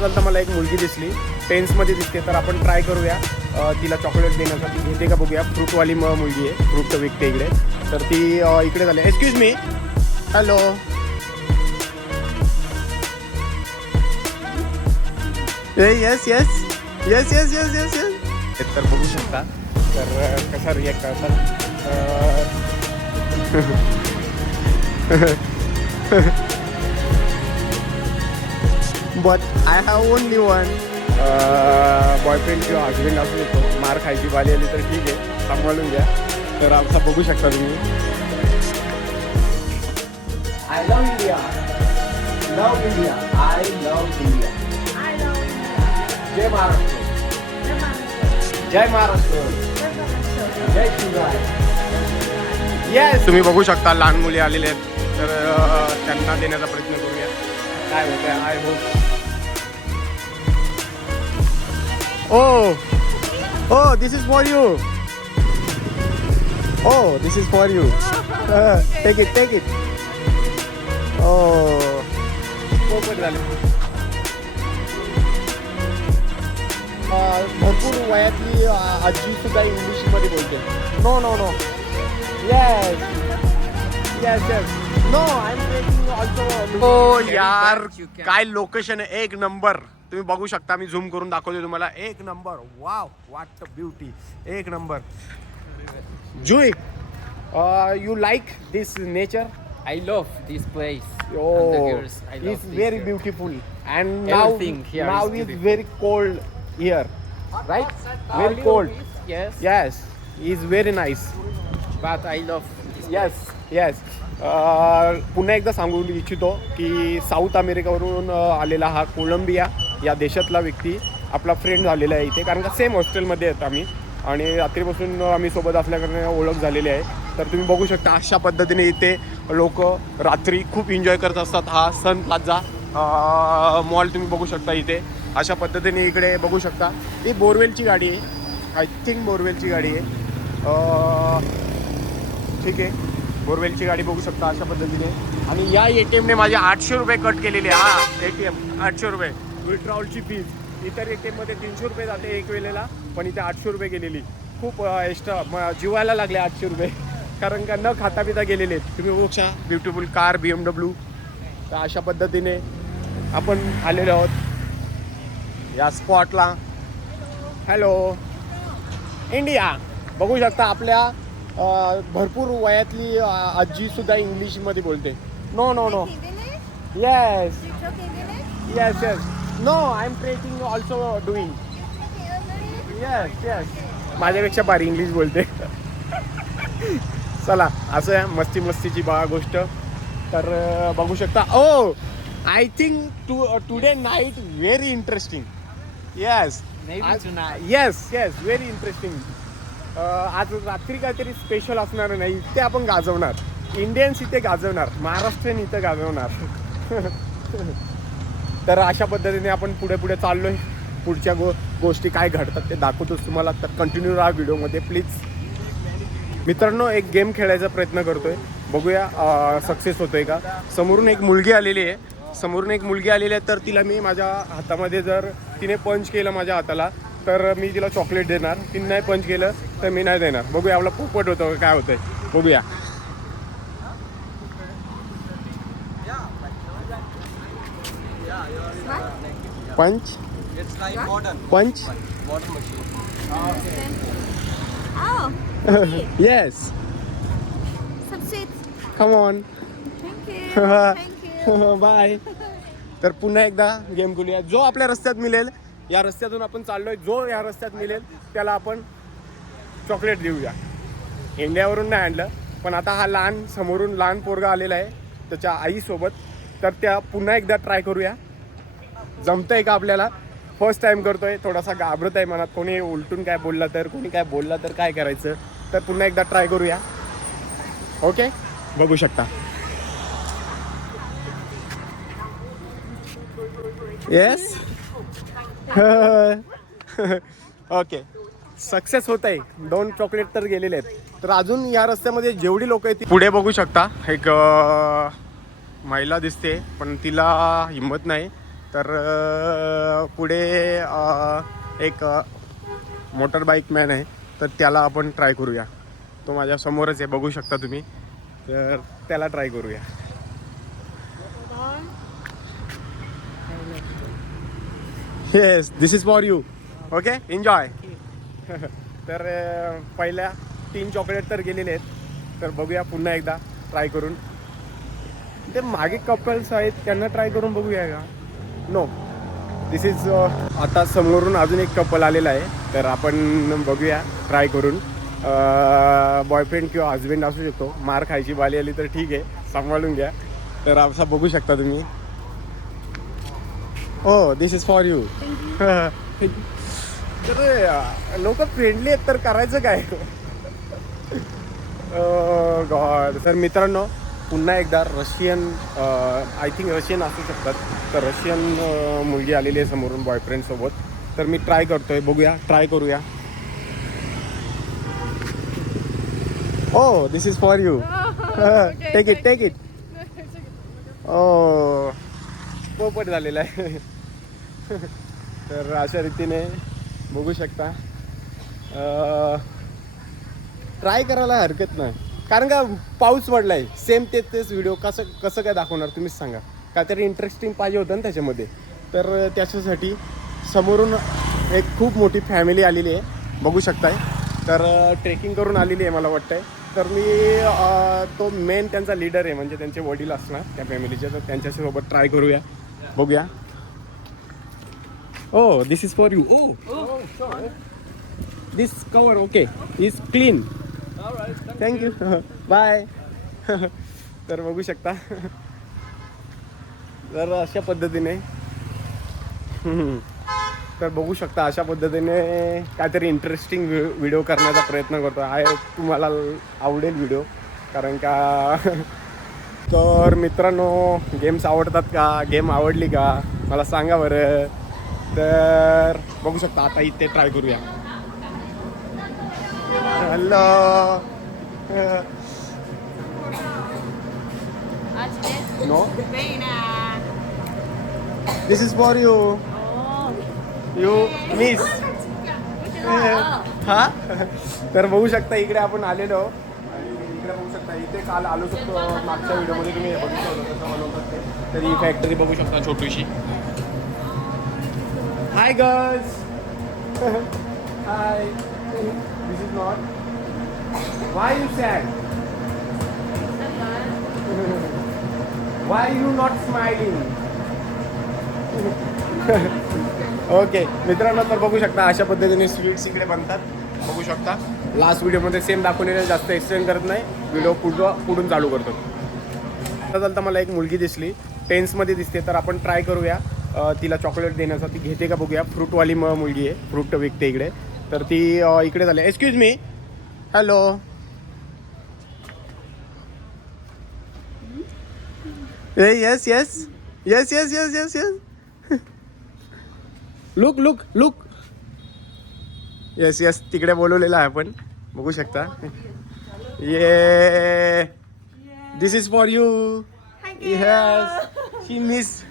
चालता मला एक मुलगी दिसली, पेन्समध्ये दिसते, तर आपण ट्राय करूया तिला चॉकलेट देण्यासाठी. घेते का बघूया. फ्रूटवाली मुलगी आहे, फ्रूट विकते इकडे. तर ती इकडे झाली. Excuse me. Hello. Yes yes yes yes yes yes yes. तर बघू शकता तर कसा रिॲक्ट करतात. But I have only one. Boyfriend किंवा हजबंड असू शकतो. मार खायची बाली आली तर ठीक आहे, सांभाळून घ्या. तर आमचा बघू शकता तुम्ही. I love India. Love India. I love India. जय महाराष्ट्र. जय महाराष्ट्र. जय शिवराय. येस. तुम्ही बघू शकता लहान मुली आलेले आहेत, तर त्यांना देण्याचा प्रयत्न करूया. काय होतं आहे. I hope. Oh, this is for you. Oh, this is for you. Take it. Oh, खूपच झाले. भरपूर वयातली आजी सुद्धा इंग्लिशमध्ये बोलते. No. Yes. No, I'm taking also. Oh यार, काय लोकेशन आहे, एक नंबर. तुम्ही बघू शकता, मी झूम करून दाखवतो तुम्हाला. एक number. Wow, what a beauty. एक number. Jui, you like this nature? I love this place. Oh, and the girls. I love it's this very girl. beautiful. And Everything here now is it's beautiful. very cold here, right? Very Little cold. bit, yes. Yes, it's very nice. But I love this place. Yes. पुन्हा एकदा सांगू इच्छितो की south अमेरिकावरून आलेला हा Colombia या देशातला व्यक्ती आपला फ्रेंड झालेला आहे इथे. कारण का सेम हॉस्टेलमध्ये आहेत आम्ही, आणि रात्रीपासून आम्ही सोबत असल्याकारणे ओळख झालेली आहे. तर तुम्ही बघू शकता अशा पद्धतीने इथे लोक रात्री खूप एन्जॉय करत असतात. हा सन प्लाझा मॉल तुम्ही बघू शकता इथे. अशा पद्धतीने इकडे बघू शकता. ही बोरवेलची गाडी आहे, आय थिंक बोरवेलची गाडी आहे. ठीक आहे, बोरवेलची गाडी बघू शकता अशा पद्धतीने. आणि या ATMने माझे 800 रुपये कट केलेले. हा ATM 800 रुपये विड्रॉलची फीज. इतर ATMमध्ये 300 रुपये जाते एक वेळेला, पण इथे 800 रुपये गेलेली. खूप एक्स्ट्रा जीवायला लागले 800 रुपये, कारण का न खाता पिता गेलेले. तुम्ही बघू शकता ब्युटिफुल कार BMW. तर अशा पद्धतीने आपण आलेलो आहोत या स्पॉटला. Hello India. बघू शकता आपल्या भरपूर वयातली आजी सुद्धा इंग्लिशमध्ये बोलते. No. Yes. No, I am trekking also doing. Yes. माझ्यापेक्षा भारी इंग्लिश बोलते. चला, असं आहे मस्तीची गोष्ट. तर बघू शकता. Oh, I think today night very interesting. Yes. Yes very interesting. आज रात्री काहीतरी स्पेशल असणार नाही. इथे आपण गाजवणार. इंडियन्स इथे गाजवणार, महाराष्ट्रीयन इथे गाजवणार. तर अशा पद्धतीने आपण पुढे चाललोय. पुढच्या गोष्टी काय घडतात ते दाखवतोच तुम्हाला. तर कंटिन्यू राहा व्हिडिओमध्ये प्लीज. मित्रांनो, एक गेम खेळायचा प्रयत्न करतोय, बघूया सक्सेस होतोय का. समोरून एक मुलगी आलेली आहे. तर तिला मी माझ्या हातामध्ये, जर तिने पंच केलं माझ्या हाताला तर मी तिला चॉकलेट देणार. तिने नाही पंच केलं तर मी नाही देणार. बघूया आपला पोपट होतं काय होतंय, बघूया. पंच. पंच. येस. Come on. बाय. तर पुन्हा एकदा गेम खेळूया. जो आपल्या रस्त्यात मिळेल, या रस्त्यातून आपण चाललोय, जो या रस्त्यात मिळेल त्याला आपण चॉकलेट देऊया. इंडियावरून नाही आणलं, पण आता हा समोरून लहान पोरगा आलेला आहे त्याच्या आईसोबत. तर त्या पुन्हा एकदा ट्राय करूया, जमतंय का आपल्याला. फर्स्ट टाइम करतोय, थोडासा घाबरत आहे मनात. कोणी उलटून काय बोलला तर, कोणी काय बोलला तर काय करायचं. तर पुन्हा एकदा ट्राय करूया. ओके, बघू शकता. येस. ओके, सक्सेस होत आहे. 2 चॉकलेट तर गेलेले आहेत. तर अजून या रस्त्यामध्ये जेवढी लोक आहेत पुढे बघू शकता. एक महिला दिसते, पण तिला हिंमत नाही. तर पुढे एक मोटर बाईक मॅन आहे, तर त्याला आपण ट्राय करूया. तो माझ्या समोरच आहे, बघू शकता तुम्ही. तर त्याला ट्राय करूया. Yes, this is for you. Okay, enjoy. तर पहिल्या 3 चॉकलेट तर गेलेले आहेत, तर बघूया पुन्हा एकदा ट्राय करून. ते मागे कपल्स आहेत, त्यांना ट्राय करून बघूया का? नो, दिस इज आता समोरून अजून एक कपल आलेला आहे, तर आपण बघूया ट्राय करून. बॉयफ्रेंड किंवा हजबंड असू शकतो. मार खायची बाली आली तर ठीक आहे, सांभाळून घ्या. तर असं बघू शकता तुम्ही. हो, दिस इज फॉर यू. तर लोक फ्रेंडली आहेत, तर करायचं काय? गॉड. तर मित्रांनो, पुन्हा एकदा रशियन, आय थिंक रशियन असू शकतात, तर रशियन मुलगी आलेली आहे समोरून बॉयफ्रेंडसोबत. तर मी ट्राय करतोय, बघूया, ट्राय करूया. Oh, this is for you. Take it, take it. Oh, पोपट झालेला आहे. तर अशा रीतीने बघू शकता. ट्राय करायला हरकत नाही, कारण का पाऊस पडलाय. सेम तेच व्हिडिओ कसं काय दाखवणार तुम्हीच सांगा. काहीतरी इंटरेस्टिंग पाहिजे होतं ना त्याच्यामध्ये. तर त्याच्यासाठी समोरून एक खूप मोठी फॅमिली आलेली आहे, बघू शकताय. तर ट्रेकिंग करून आलेली आहे मला वाटतंय. तर मी तो मेन त्यांचा लीडर आहे, म्हणजे त्यांचे वडील असणार त्या फॅमिलीचे. तर त्यांच्यासोबत ट्राय करूया, बघूया. Oh, this is for you. Oh, this cover okay is clean. Thank you, bye. तर बघू शकता. तर अशा पद्धतीने तर बघू शकता, अशा पद्धतीने काहीतरी इंटरेस्टिंग व्हिडिओ करण्याचा प्रयत्न करतो आहे. तुम्हाला आवडेल व्हिडिओ, कारण का तर मित्रांनो, गेम्स आवडतात का? गेम आवडली का मला सांगा बरं. तर बघू शकता, आता इथे ट्राय करूया. Hello. No, this is for you. You miss. हा. तर बघू शकता, इकडे आपण आलेलो. आणि इकडे बघू शकता, इथे काल आलो शकतो. मागच्या व्हिडिओमध्ये तुम्ही बघितलं होतं कसं बनवतात ते. तर ही फॅक्टरी बघू शकता छोटीशी. Hi girls. High. This is not. Y you sad? Y you not smiling? Okay मित्रांनो, तर बघू शकता अशा पद्धतीने स्वीट्स इकडे बनतात, बघू शकता. लास्ट व्हिडिओमध्ये सेम दाखवलेलं, जास्त एक्सटेंड करत नाही व्हिडिओ, पुढून चालू करतो. आता चालता मला एक मुलगी दिसली, टेन्समध्ये दिसते, तर आपण ट्राय करूया तिला चॉकलेट देण्याचा. ती घेते का बघूया. फ्रूटवाली मुलगी आहे, फ्रूट विकते इकडे. तर ती इकडे झाली. Excuse me. Hello. Yes yes yes yes yes yes yes. Look look look. Yes yes, तिकडे बोलवलेलं आहे आपण, बघू शकता. Yeah, this is for you. Yes, she miss.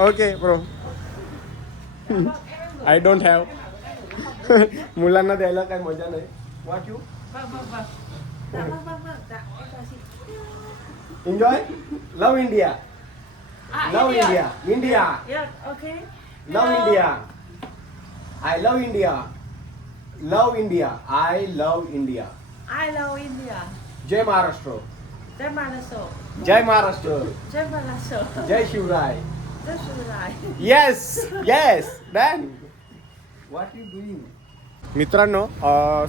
Okay bro, I don't have. मुलांना द्यायला काय मजा नाही. What you enjoy. Love India. Love India. India. Love India. I love India. Love India. I love India. I love India. Jai Maharashtra. Jai Maharashtra. Jai Maharashtra. Jai Maharashtra. Jai Shivrai. Jai Shivrai. Yes. Yes. Then. What you doing? मित्रांनो,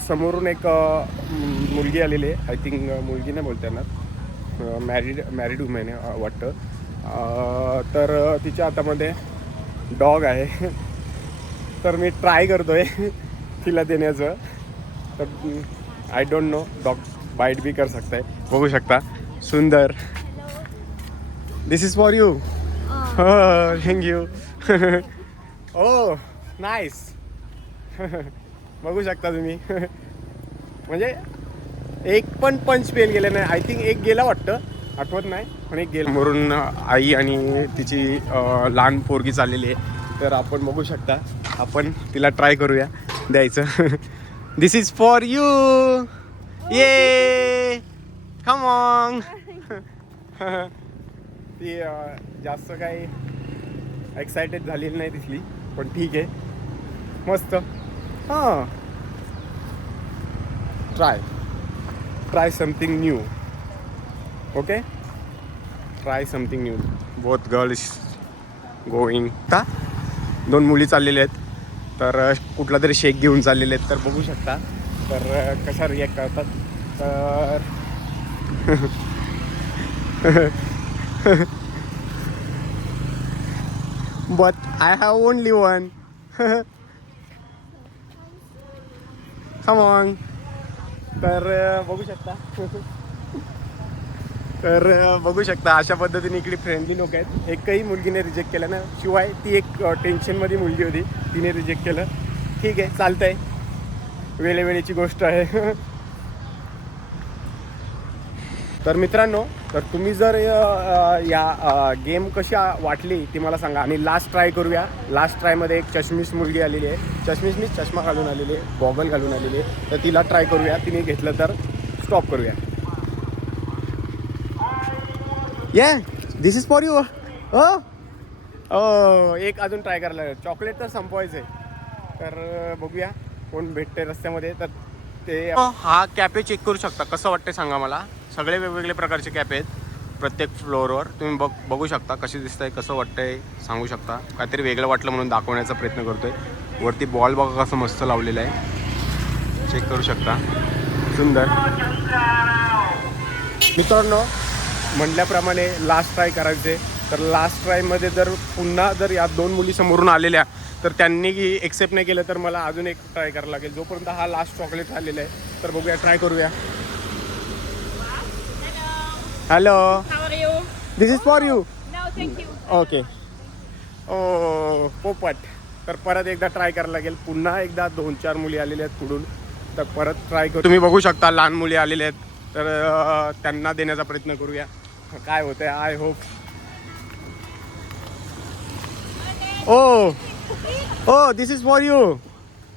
समोरून एक मुलगी आलेली आहे. I think मुलगी नाही बोलता येणार, मॅरिड वुमेन आहे वाटतं. तर तिच्या हातामध्ये डॉग आहे. तर मी ट्राय करतोय तिला देण्याचं. तर I don't know, dog bite भी कर सकता है. बघू शकता, सुंदर. This is for you. हो, थँक्यू. Oh, nice. बघू शकता तुम्ही. म्हणजे एक पण पंच फेल गेले नाही. आय थिंक एक गेला वाटतं, आठवत नाही. आणि गेमवरून आई आणि तिची लहान पोरगी चाललेली आहे. तर आपण बघू शकता, आपण तिला ट्राय करूया द्यायचं. दिस इज फॉर यू. ये कम ऑन. ती जास्त काही एक्सायटेड झालेली नाही दिसली, पण ठीक आहे, मस्त. हां, try something new. Okay, try something new. Both girls going. का 2 मुली चाललेल्या आहेत, तर कुठला तरी शेक घेऊन चाललेले आहेत. तर बघू शकता तर कशा रिॲक्ट करतात. तर but I have only one. Come on. तर बघू शकता. तर बघू शकता अशा पद्धतीने इकडे फ्रेंडली लोक आहेत. एकही मुलगीने रिजेक्ट केलं ना, शिवाय ती एक टेन्शनमध्ये मुलगी होती, तिने रिजेक्ट केलं. ठीक आहे, चालतं आहे, वेळेवेळेची गोष्ट आहे. तर मित्रांनो, तर तुम्ही जर या गेम कशी वाटली ती मला सांगा. आणि लास्ट ट्राय करूया. लास्ट ट्रायमध्ये एक चष्मीस मुलगी आलेली आहे. चष्मीस मीच चष्मा घालून आलेली आहे, गॉगल घालून आलेली आहे. तर तिला ट्राय करूया. तिने घेतलं तर स्टॉप करूया. ये दिस इज फॉर यू. एक अजून ट्राय करायला. चॉकलेट तर संपवायचं आहे. तर बघूया कोण भेटते रस्त्यामध्ये. तर ते हा कॅफे चेक करू शकता. कसं वाटते सांगा मला. सगळे वेगवेगळे प्रकारचे कॅफे आहेत प्रत्येक फ्लोअरवर. तुम्ही बघू शकता कशी दिसतंय, कसं वाटतंय सांगू शकता. काहीतरी वेगळं वाटलं म्हणून दाखवण्याचा प्रयत्न करतोय. वरती बॉल बघा कसं मस्त लावलेलं आहे, चेक करू शकता. सुंदर. मित्रांनो, म्हटल्याप्रमाणे लास्ट ट्राय करायचे. तर लास्ट ट्रायमध्ये जर पुन्हा जर या 2 मुली समोरून आलेल्या तर त्यांनी एक्सेप्ट नाही केलं तर मला अजून एक ट्राय करावं लागेल. जोपर्यंत हा लास्ट चॉकलेट आलेला आहे. तर बघूया, ट्राय करूया. Hello, How are you? This is for you. No, thank you. Okay. Oh पोपट. तर परत एकदा ट्राय करायला लागेल. पुन्हा एकदा 2-4 मुली आलेल्या आहेत पुढून. तर परत ट्राय करू. तुम्ही बघू शकता लहान मुली आलेल्या आहेत. तर त्यांना देण्याचा प्रयत्न करूया. काय होतंय. I hope. Oh this is for you.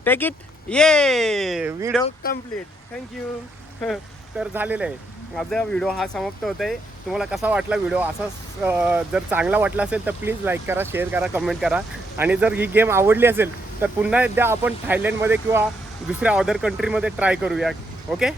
Take it. ये व्हिडिओ कम्प्लीट. थँक्यू. तर झालेलं आहे माझा व्हिडिओ हा समाप्त होत आहे. तुम्हाला कसा वाटला व्हिडिओ. असा जर चांगला वाटला असेल तर प्लीज लाईक करा, शेअर करा, कमेंट करा. आणि जर ही गेम आवडली असेल तर पुन्हा एकदा आपण थायलंडमध्ये किंवा दुसऱ्या अदर कंट्रीमध्ये ट्राय करूया. ओके.